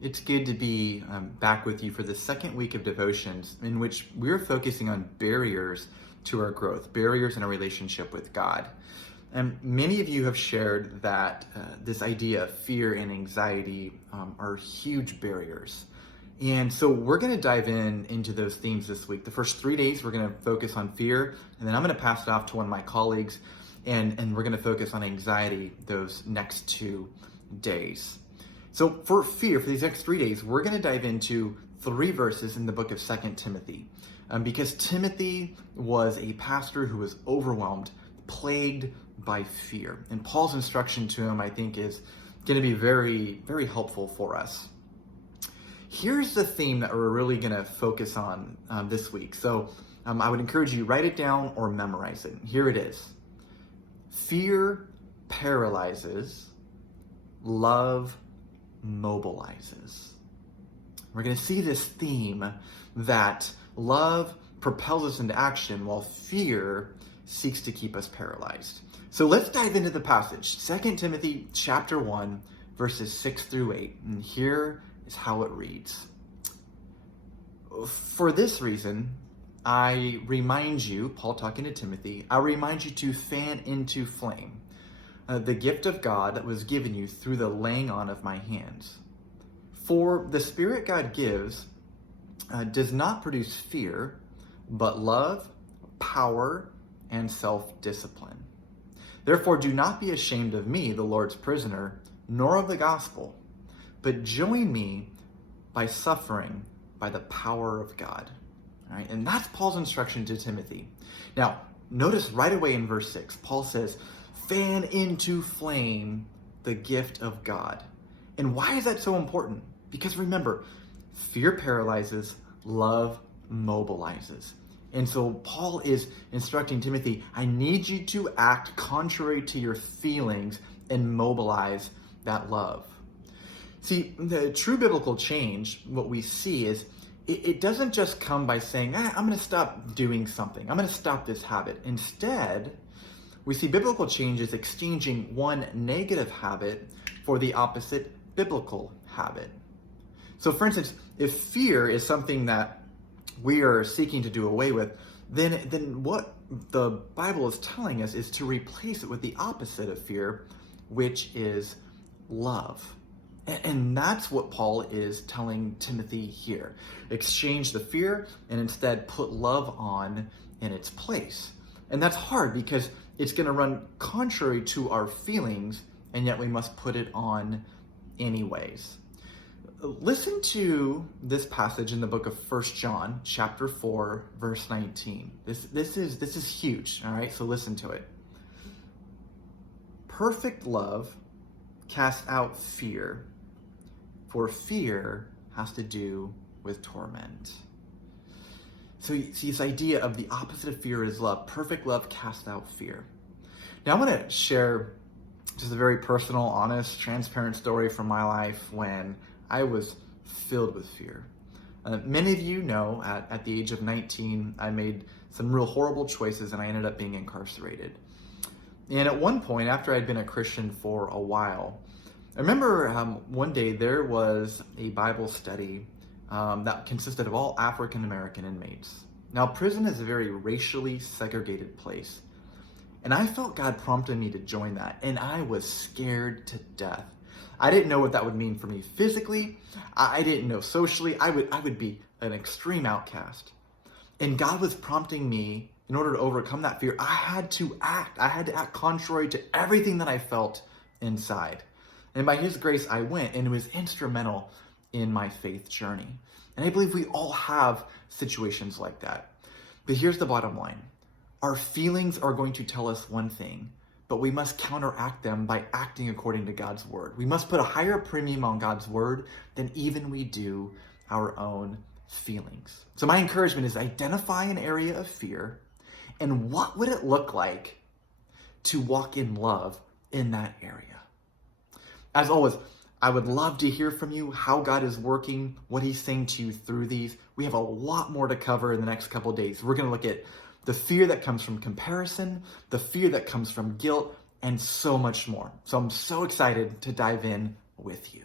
It's good to be back with you for the second week of devotions in which we're focusing on barriers to our growth, barriers in our relationship with God. And many of you have shared that this idea of fear and anxiety are huge barriers. And so we're going to dive into those themes this week. The first 3 days, we're going to focus on fear, and then I'm going to pass it off to one of my colleagues, and we're going to focus on anxiety those next 2 days. So for fear, for these next 3 days, we're going to dive into 3 verses in the book of 2 Timothy. Because Timothy was a pastor who was overwhelmed, plagued by fear. And Paul's instruction to him, I think, is going to be very, very helpful for us. Here's the theme that we're really going to focus on this week. So I would encourage you, write it down or memorize it. Here it is. Fear paralyzes, love mobilizes. We're going to see this theme that love propels us into action while fear seeks to keep us paralyzed. So let's dive into the passage. 2 Timothy chapter 1, verses 6 through 8. And here is how it reads. For this reason, I remind you, Paul talking to Timothy, I remind you to fan into flame the gift of God that was given you through the laying on of my hands. For the Spirit God gives does not produce fear, but love, power, and self-discipline. Therefore, do not be ashamed of me, the Lord's prisoner, nor of the gospel, but join me by suffering by the power of God. All right? And that's Paul's instruction to Timothy. Now, notice right away in verse 6, Paul says, fan into flame the gift of God. And why is that so important? Because remember, fear paralyzes, love mobilizes. And so Paul is instructing Timothy, I need you to act contrary to your feelings and mobilize that love. See, the true biblical change, what we see is, it doesn't just come by saying, I'm going to stop doing something. I'm going to stop this habit. Instead, we see biblical change as exchanging one negative habit for the opposite biblical habit. So for instance, if fear is something that we are seeking to do away with, then what the Bible is telling us is to replace it with the opposite of fear, which is love. And that's what Paul is telling Timothy here. Exchange the fear and instead put love on in its place. And that's hard because it's going to run contrary to our feelings, and yet we must put it on anyways. Listen to this passage in the book of 1 John, chapter 4, verse 19. This is huge, all right? So listen to it. Perfect love casts out fear, for fear has to do with torment. So you see this idea of the opposite of fear is love. Perfect love casts out fear. Now I want to share just a very personal, honest, transparent story from my life when I was filled with fear. Many of you know at the age of 19, I made some real horrible choices and I ended up being incarcerated. And at one point, after I'd been a Christian for a while, I remember one day there was a Bible study that consisted of all African American inmates. Now, prison is a very racially segregated place. And I felt God prompted me to join that, and I was scared to death. I didn't know what that would mean for me physically. I didn't know socially. I would be an extreme outcast. And God was prompting me, in order to overcome that fear, I had to act. I had to act contrary to everything that I felt inside. And by His grace, I went, and it was instrumental in my faith journey. And I believe we all have situations like that. But here's the bottom line. Our feelings are going to tell us one thing, but we must counteract them by acting according to God's word. We must put a higher premium on God's word than even we do our own feelings. So my encouragement is identify an area of fear, and what would it look like to walk in love in that area? As always, I would love to hear from you how God is working, what He's saying to you through these. We have a lot more to cover in the next couple of days. We're going to look at the fear that comes from comparison, the fear that comes from guilt, and so much more. So I'm so excited to dive in with you.